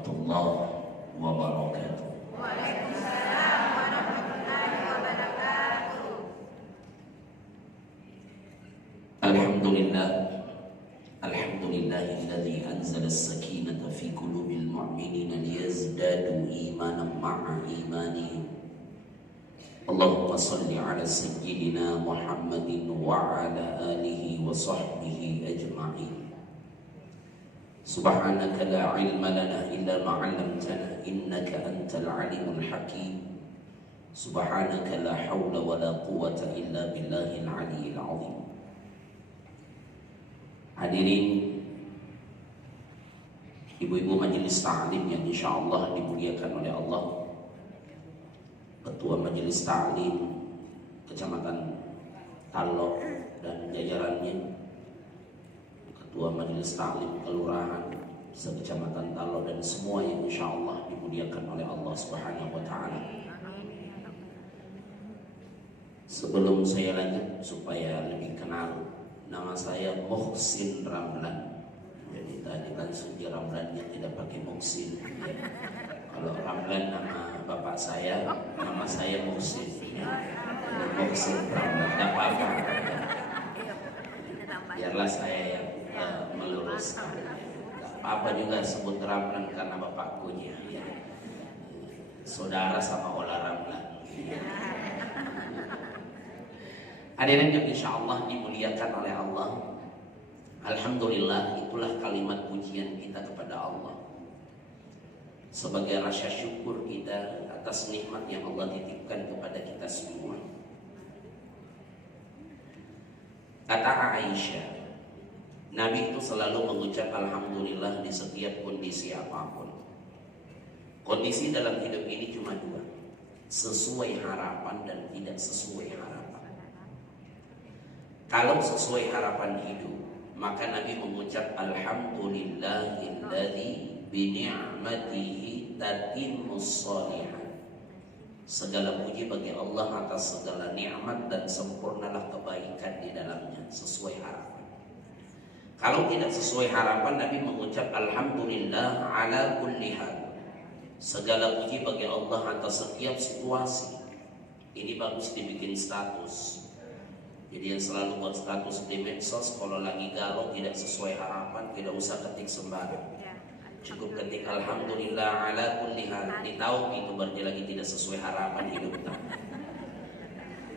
warahmatullahi wabarakatuh. Waalaikumsalam warahmatullahi wabarakatuh. Alhamdulillahilladzi anzala as-sakinata fi qulubil mu'minina liyazdadu imanan ma'a imanihim. Allahumma salli ala sayyidina Muhammadin wa ala alihi wa sahbihi ajma'in. Subhanaka la ilma lana illa ma 'allamtana innaka antal alimul hakim. Subhanaka la hawla wa la quwwata illa billahil aliyyil 'azim. Hadirin ibu-ibu majelis ta'lim yang insyaallah dimuliakan oleh Allah, Ketua Majelis Ta'lim Kecamatan Talok dan jajarannya, Ketua Majelis Ta'lim Kelurahan Sekecamatan Talok, dan semua yang insyaallah dimuliakan oleh Allah Subhanahu wa taala. Sebelum saya lanjut supaya lebih kenal, nama saya Muhsin Ramlan. Jadi tadi kan Suci Ramlan yang tidak pakai Muhsin ya. Kalau Ramlan nama bapak saya, nama saya Muhsin ya. Muhsin Ramlan, tidak apa-apa. Biarlah saya yang meluruskan. Tidak apa-apa juga sebut Ramlan karena bapakkunya ya. Saudara sama Ola Ramlan ya. Hadirin yang insyaallah dimuliakan oleh Allah, alhamdulillah, itulah kalimat pujian kita kepada Allah sebagai rasa syukur kita atas nikmat yang Allah titipkan kepada kita semua. Kata Aisyah, Nabi itu selalu mengucap alhamdulillah di setiap kondisi apapun. Kondisi dalam hidup ini cuma dua, sesuai harapan dan tidak sesuai harapan. Kalau sesuai harapan hidup, maka Nabi mengucap alhamdulillahilladzi bini'matihi tatimmus shalihat. Segala puji bagi Allah atas segala nikmat dan sempurnalah kebaikan di dalamnya sesuai harapan. Kalau tidak sesuai harapan, Nabi mengucap alhamdulillah ala kulli hal. Segala puji bagi Allah atas setiap situasi. Ini bagus dibikin status. Jadi yang selalu buat status di medsos, kalau lagi galau tidak sesuai harapan, tidak usah ketik sembarang. Cukup ketik alhamdulillah ala kulli hal. Ditahu itu berarti lagi tidak sesuai harapan hidupnya.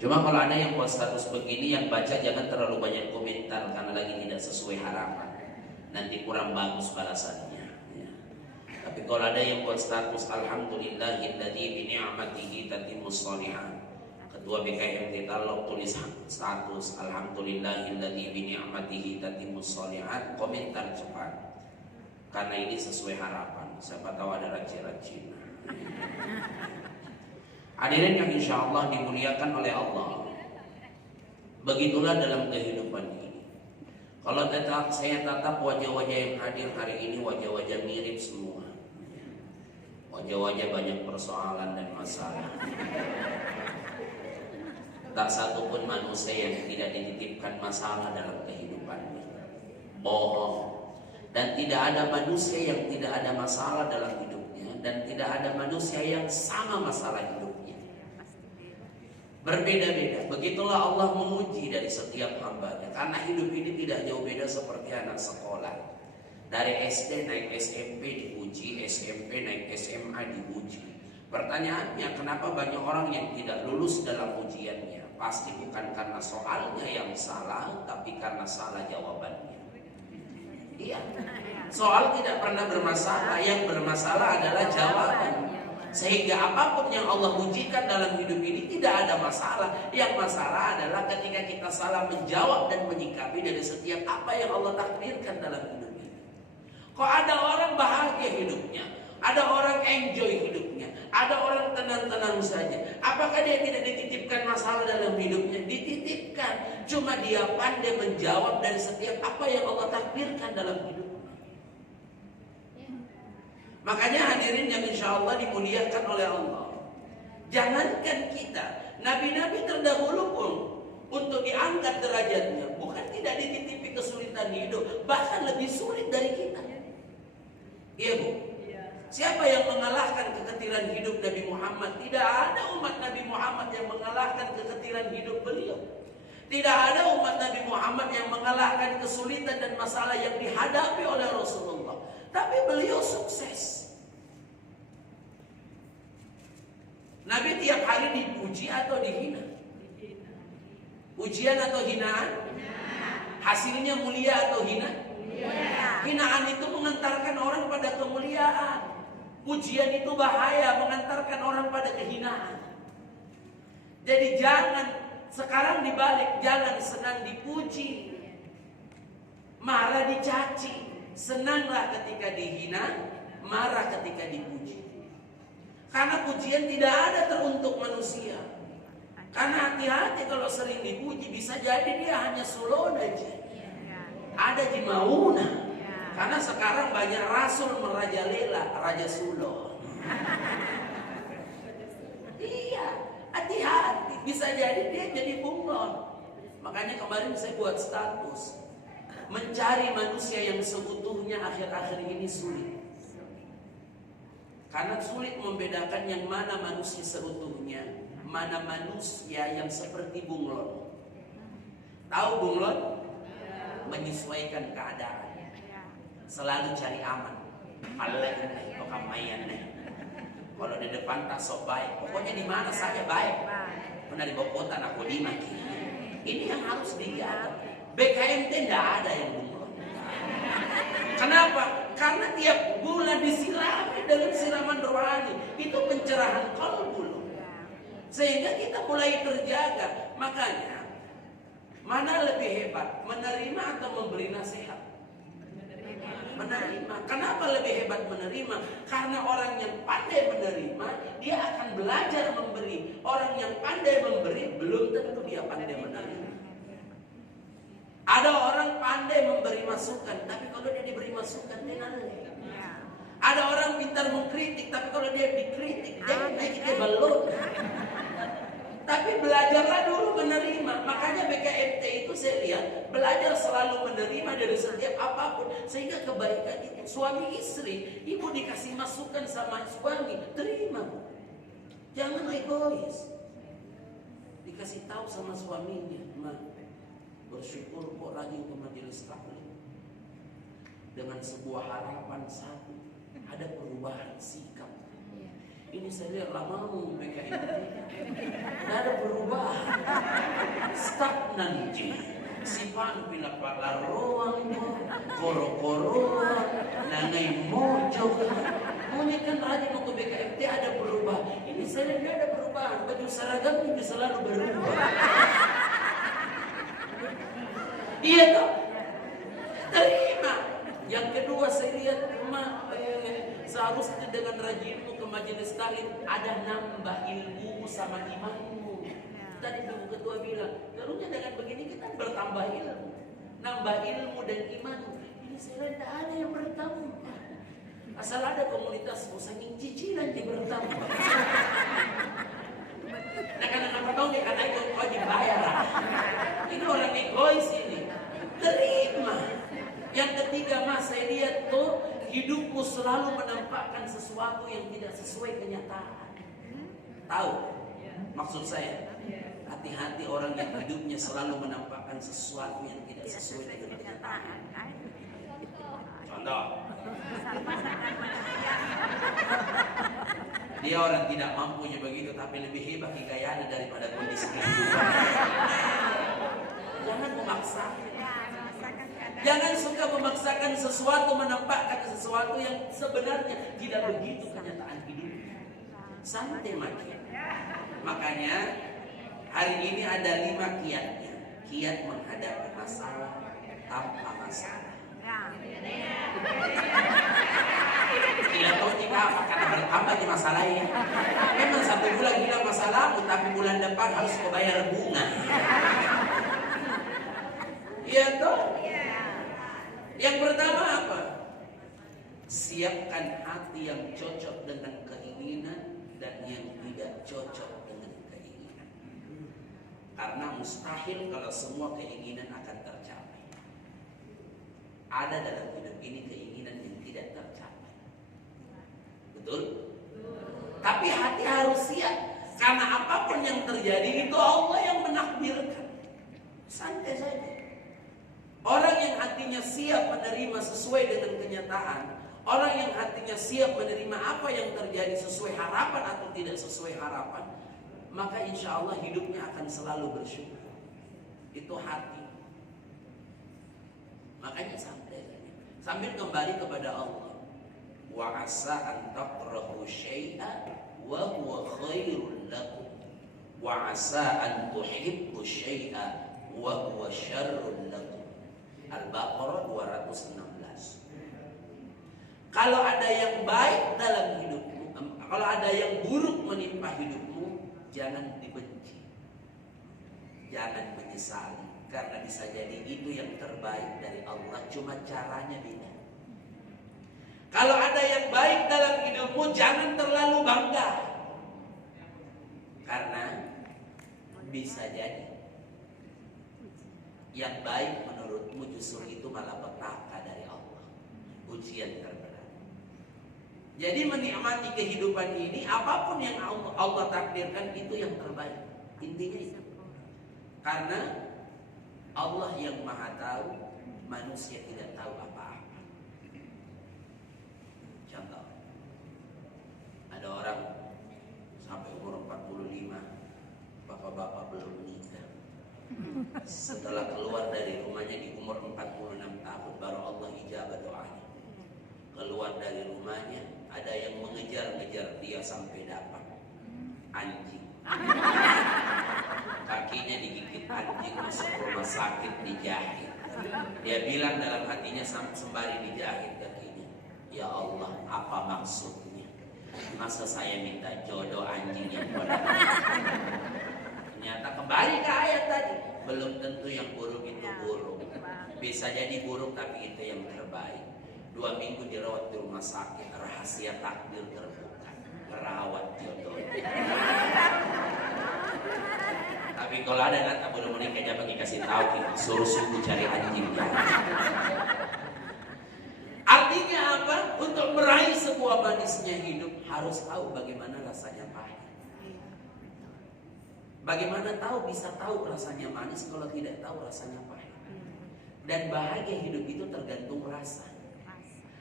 Cuma kalau ada yang buat status begini, yang baca jangan terlalu banyak komentar karena lagi tidak sesuai harapan. Nanti kurang bagus balasannya ya. Tapi kalau ada yang buat status alhamdulillahilladzi bini'matihi tatimmus shalihat, Ketua BKMT Talok tulis status alhamdulillahilladzi bini'matihi tatimmus shalihat, komentar cepat karena ini sesuai harapan. Siapa tahu ada racun-racun. Hadirin yang insyaallah dimuliakan oleh Allah, begitulah dalam kehidupan ini. Kalau saya tatap wajah-wajah yang hadir hari ini, wajah-wajah mirip semua. Wajah-wajah banyak persoalan dan masalah. Tak satu pun manusia yang tidak dititipkan masalah dalam kehidupannya. Bohong. Dan tidak ada manusia yang tidak ada masalah dalam hidupnya, dan tidak ada manusia yang sama masalah hidupnya. Berbeda-beda. Begitulah Allah menguji dari setiap hambanya. Karena hidup ini tidak jauh beda seperti anak sekolah. Dari SD naik SMP diuji, SMP naik SMA diuji. Pertanyaannya, kenapa banyak orang yang tidak lulus dalam ujiannya? Pasti bukan karena soalnya yang salah, tapi karena salah jawabannya. Iya, soal tidak pernah bermasalah, yang bermasalah adalah jawaban. Sehingga apapun yang Allah ujikan dalam hidup ini tidak ada masalah. Yang masalah adalah ketika kita salah menjawab dan menyikapi dari setiap apa yang Allah takdirkan dalam hidup ini. Kok ada orang bahagia hidupnya, ada orang enjoy hidupnya, ada orang tenang-tenang saja. Apakah dia tidak dititipkan masalah dalam hidupnya? Dititipkan. Cuma dia pandai menjawab dari setiap apa yang Allah takdirkan dalam hidupnya. Makanya hadirin yang insyaallah dimuliakan oleh Allah, jangankan kita, nabi-nabi terdahulu pun untuk diangkat derajatnya bukan tidak dititipi kesulitan hidup, bahkan lebih sulit dari kita. Iya Bu? Siapa yang mengalahkan keketiran hidup Nabi Muhammad? Tidak ada umat Nabi Muhammad yang mengalahkan keketiran hidup beliau. Tidak ada umat Nabi Muhammad yang mengalahkan kesulitan dan masalah yang dihadapi oleh Rasulullah. Tapi beliau sukses. Nabi tiap hari dipuji atau dihina? Ujian atau hinaan? Hasilnya mulia atau hina? Hinaan itu mengantarkan orang pada kemuliaan. Pujian itu bahaya, mengantarkan orang pada kehinaan. Jadi jangan, sekarang dibalik, jangan senang dipuji, marah dicaci. Senanglah ketika dihina, marah ketika dipuji. Karena pujian tidak ada teruntuk manusia. Karena hati-hati kalau sering dipuji, bisa jadi dia hanya sulon aja. Ada di mauna. Karena sekarang banyak rasul merajalela, raja sulo. Iya, hati-hati. Bisa jadi dia jadi bunglon. Makanya kemarin saya buat status. Mencari manusia yang seutuhnya akhir-akhir ini sulit. Karena sulit membedakan yang mana manusia seutuhnya, mana manusia yang seperti bunglon. Tahu bunglon? Menyesuaikan keadaan. Selalu cari aman. Allah ini kok kamayan nih. Kalau di depan tak sok baik. Pokoknya di mana saya baik. Pernah di kota aku dimaki. Ini yang harus dijaga. BKMT tidak ada yang bunglon. Kenapa? Karena tiap bulan disirami dengan siraman rohani. Itu pencerahan kalbu. Sehingga kita mulai terjaga. Makanya mana lebih hebat? Menerima atau memberi nasihat? Menerima. Kenapa lebih hebat menerima? Karena orang yang pandai menerima, dia akan belajar memberi. Orang yang pandai memberi, belum tentu dia pandai menerima. Ada orang pandai memberi masukan, tapi kalau dia diberi masukan, dia nangis. Ada orang pintar mengkritik, tapi kalau dia dikritik, dia balon. Tapi belajarlah dulu menerima. Makanya BKMT itu saya lihat belajar selalu menerima dari setiap apapun. Sehingga kebaikan itu suami istri, ibu dikasih masukan sama suami, terima. Jangan egois. Dikasih tahu sama suaminya, Ma, bersyukur kok rajin ke majelis taklim. Dengan sebuah harapan satu, ada perubahan sikap. Ini saya lihat lama BKMT tidak ada perubahan, stagnan ji. Sipan pilak pala ruang, koro-koro, nangai mojo. Ini kan rajin untuk BKMT ada perubahan. Ini saya lihat tidak ada perubahan. Baju seragam ini selalu berubah. Iya toh? Terima. Yang kedua saya lihat seharusnya dengan rajinmu ke majelis taklim ada nambah ilmu sama imanmu. Tadi Ibu Ketua bilang, lalunya dengan begini kita bertambah ilmu, nambah ilmu dan imanmu. Ini saya tidak ada yang bertambah. Asal ada komunitas saking cicilan dia bertambah. Nah karena tahu dia kata itu kau dibayar. Ini orang egois ini. Terima. Yang ketiga Mas, saya lihat tuh hidupmu selalu menampakkan sesuatu yang tidak sesuai kenyataan. Tahu? Maksud saya, hati-hati orang yang hidupnya selalu menampakkan sesuatu yang tidak sesuai dengan kenyataan. Contoh, dia orang tidak mampunya begitu, tapi lebih hebat hikayatnya daripada kondisi kehidupan. Jangan memaksa. Jangan suka memaksakan sesuatu, menampakkan sesuatu yang sebenarnya tidak begitu kenyataan hidup. Santai makin. Makanya hari ini ada 5 kiatnya. Kiat menghadapi masalah tanpa masalah. Tidak tahu jika apa karena bertambah di masalahnya. Memang 1 bulan hilang masalahmu, tapi bulan depan harus kau bayar bunga. Iya toh? Yang pertama apa? Siapkan hati yang cocok dengan keinginan dan yang tidak cocok dengan keinginan. Karena mustahil kalau semua keinginan akan tercapai. Ada dalam hidup ini keinginan yang tidak tercapai. Betul? Tapi hati harus siap. Karena apapun yang terjadi itu Allah yang menakdirkan. Santai saja. Orang yang hatinya siap menerima sesuai dengan kenyataan, orang yang hatinya siap menerima apa yang terjadi sesuai harapan atau tidak sesuai harapan, maka insya Allah hidupnya akan selalu bersyukur. Itu hati. Makanya santai saja. Sambil kembali kepada Allah. Wa asa an takrahu syai'an wa huwa khairul lakum. Wa asa an tuhibbu syai'an wa huwa syarrul lakum. Al-Baqarah 216. Kalau ada yang baik dalam hidupmu, kalau ada yang buruk menimpa hidupmu, jangan dibenci, jangan menyesali, karena bisa jadi itu yang terbaik dari Allah, cuma caranya beda. Kalau ada yang baik dalam hidupmu, jangan terlalu bangga, karena bisa jadi yang baik menurutmu justru itu malah petaka dari Allah, ujian terberat. Jadi menikmati kehidupan ini, apapun yang Allah takdirkan itu yang terbaik. Intinya itu. Karena Allah yang maha tahu, manusia tidak tahu apa-apa. Contoh, ada orang sampai umur 45, bapak-bapak belum menikah. Setelah keluar dari rumahnya di umur 46 tahun, baru Allah ijabah doanya. Keluar dari rumahnya, ada yang mengejar-ngejar dia sampai dapat. Anjing. Kakinya digigit anjing, masuk rumah sakit, dijahit. Dia bilang dalam hatinya sembari dijahit kakinya, ya Allah, apa maksudnya? Masa saya minta jodoh anjing yang pada. Ternyata kembali ke ayat tadi, belum tentu yang buruk itu buruk. Bisa jadi buruk tapi itu yang terbaik. 2 minggu dirawat di rumah sakit, rahasia takdir terbuka, merawat jodoh. Tapi kalau ada kata belum menikah, aja bagi kasih tahu, suruh suku cari anjing. Artinya apa? Untuk meraih sebuah manisnya hidup harus tahu bagaimana rasanya pahit. Bagaimana bisa tahu rasanya manis kalau tidak tahu rasanya pahit. Dan bahagia hidup itu tergantung rasa.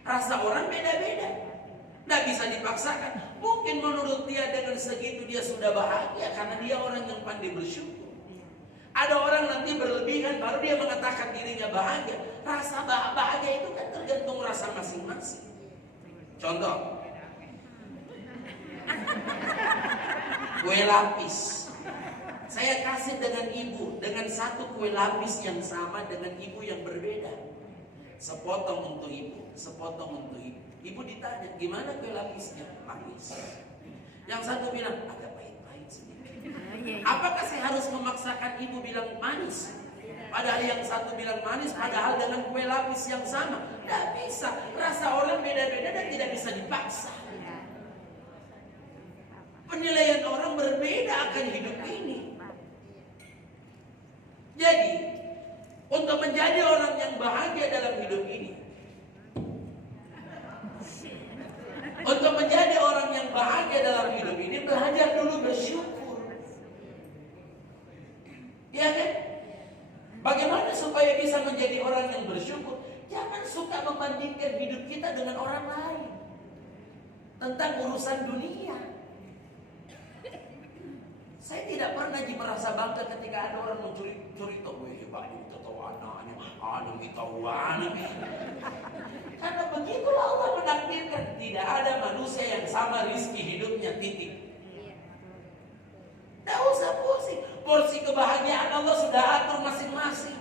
Rasa orang beda-beda, tidak bisa dipaksakan. Mungkin menurut dia dengan segitu dia sudah bahagia karena dia orang yang pandai bersyukur. Ada orang nanti berlebihan baru dia mengatakan dirinya bahagia. Rasa bahagia itu kan tergantung rasa masing-masing. Contoh, kue lapis. Saya kasih dengan ibu, dengan satu kue lapis yang sama dengan ibu yang berbeda. Sepotong untuk ibu, sepotong untuk ibu. Ibu ditanya, gimana kue lapisnya? Manis. Yang satu bilang, agak pahit-pahit sedikit. Apakah saya harus memaksakan ibu bilang manis? Padahal yang satu bilang manis, padahal dengan kue lapis yang sama. Tidak bisa. Rasa orang beda-beda dan tidak bisa dipaksa. Penilaian orang berbeda akan hidup ini. Jadi, untuk menjadi orang yang bahagia dalam hidup ini, untuk menjadi orang yang bahagia dalam hidup ini, belajar dulu bersyukur. Ya kan? Bagaimana supaya bisa menjadi orang yang bersyukur? Jangan suka membandingkan hidup kita dengan orang lain tentang urusan dunia. Saya tidak pernah merasa bangga ketika ada orang mencuri-curi tahu hebat ini tahu anaknya, tahu anaknya. Karena begitulah Allah menakdirkan, tidak ada manusia yang sama rizki hidupnya, titik. Tidak usah pusing, porsi kebahagiaan Allah sudah atur masing-masing.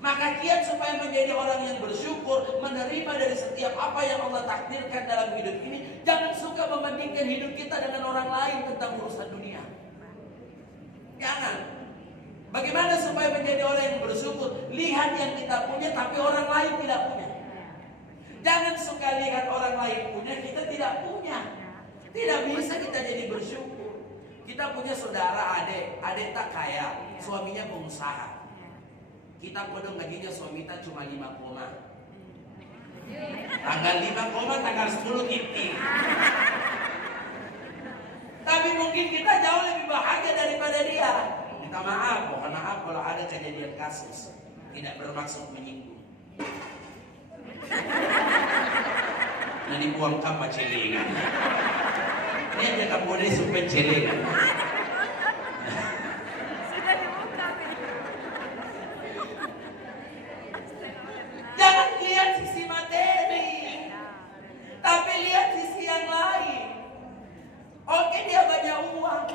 Maka kian supaya menjadi orang yang bersyukur, menerima dari setiap apa yang Allah takdirkan dalam hidup ini, jangan suka membandingkan hidup kita dengan orang lain tentang urusan dunia. Jangan. Bagaimana supaya menjadi orang yang bersyukur? Lihat yang kita punya tapi orang lain tidak punya. Jangan suka lihat orang lain punya, kita tidak punya. Tidak bisa kita jadi bersyukur. Kita punya saudara adik tak kaya, suaminya pengusaha. Kita kodong gajinya suami kita cuma 5 koma. Tanggal 5 koma, tanggal 10 kipi. mungkin kita jauh lebih bahagia daripada dia. Minta maaf, mohon maaf kalau ada kejadian kasus. Tidak bermaksud menyinggung. Nah dibuang kapal celengan. Ini ada kapolri supaya celengan. Sudah dibuka. Jangan lihat sisi materi, tapi lihat sisi yang lain. Oke dia banyak uang,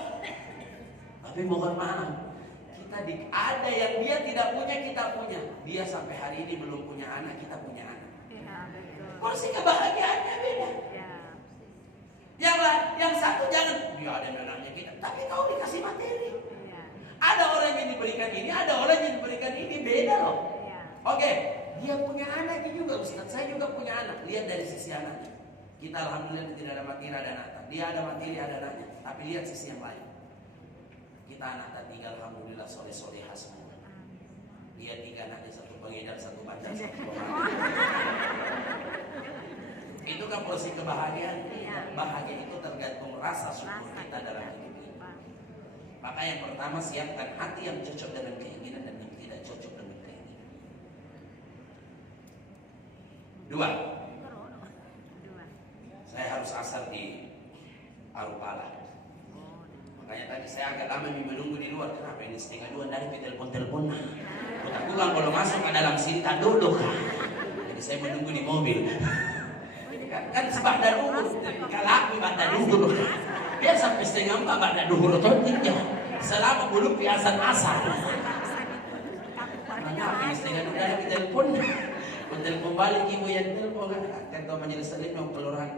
tapi mohon maaf, ada yang dia tidak punya, kita punya. Dia sampai hari ini belum punya anak, kita punya anak. Iya, betul. Porsi kebahagiaannya beda. Ya. Yang satu jangan dia ada anaknya kita, tapi kau dikasih materi. Iya. Ada orang yang diberikan ini, ada orang yang diberikan ini, beda loh. Iya. Oke, dia punya anak juga Ustaz, saya juga punya anak. Lihat dari sisi anaknya. Kita alhamdulillah tidak ada materi, ada anak. Dia ada materi, ada anaknya. Tapi lihat sisi yang lain. Kita anak tak tinggal alhamdulillah soleh-solehah semua. Dia 3 anaknya, 1 pengedar, 1 pacar, 1 pemain. Itu kan porsi kebahagiaan. Bahagia itu tergantung rasa syukur kita dalam hidup ini. Maka yang pertama siapkan hati yang cocok dengan keinginan dan yang tidak cocok dengan keinginan. 2. Saya harus asar di Arupala. Makanya tadi saya agak lama menunggu di luar. Kenapa ini 1:30 dari telepon-telepon? Kita pulang kalau masuk ke dalam sini tak duduk. Jadi saya menunggu di mobil. Kan sebada duhur. Kalau aku bada duhur. Dia sampai 3:30 bada duhur atau tidak. Selama belum biasa asar. Kenapa ini 3:30 dari telepon? Telepon balik ibu yang telepon kan majelis taklim yang kelurahan.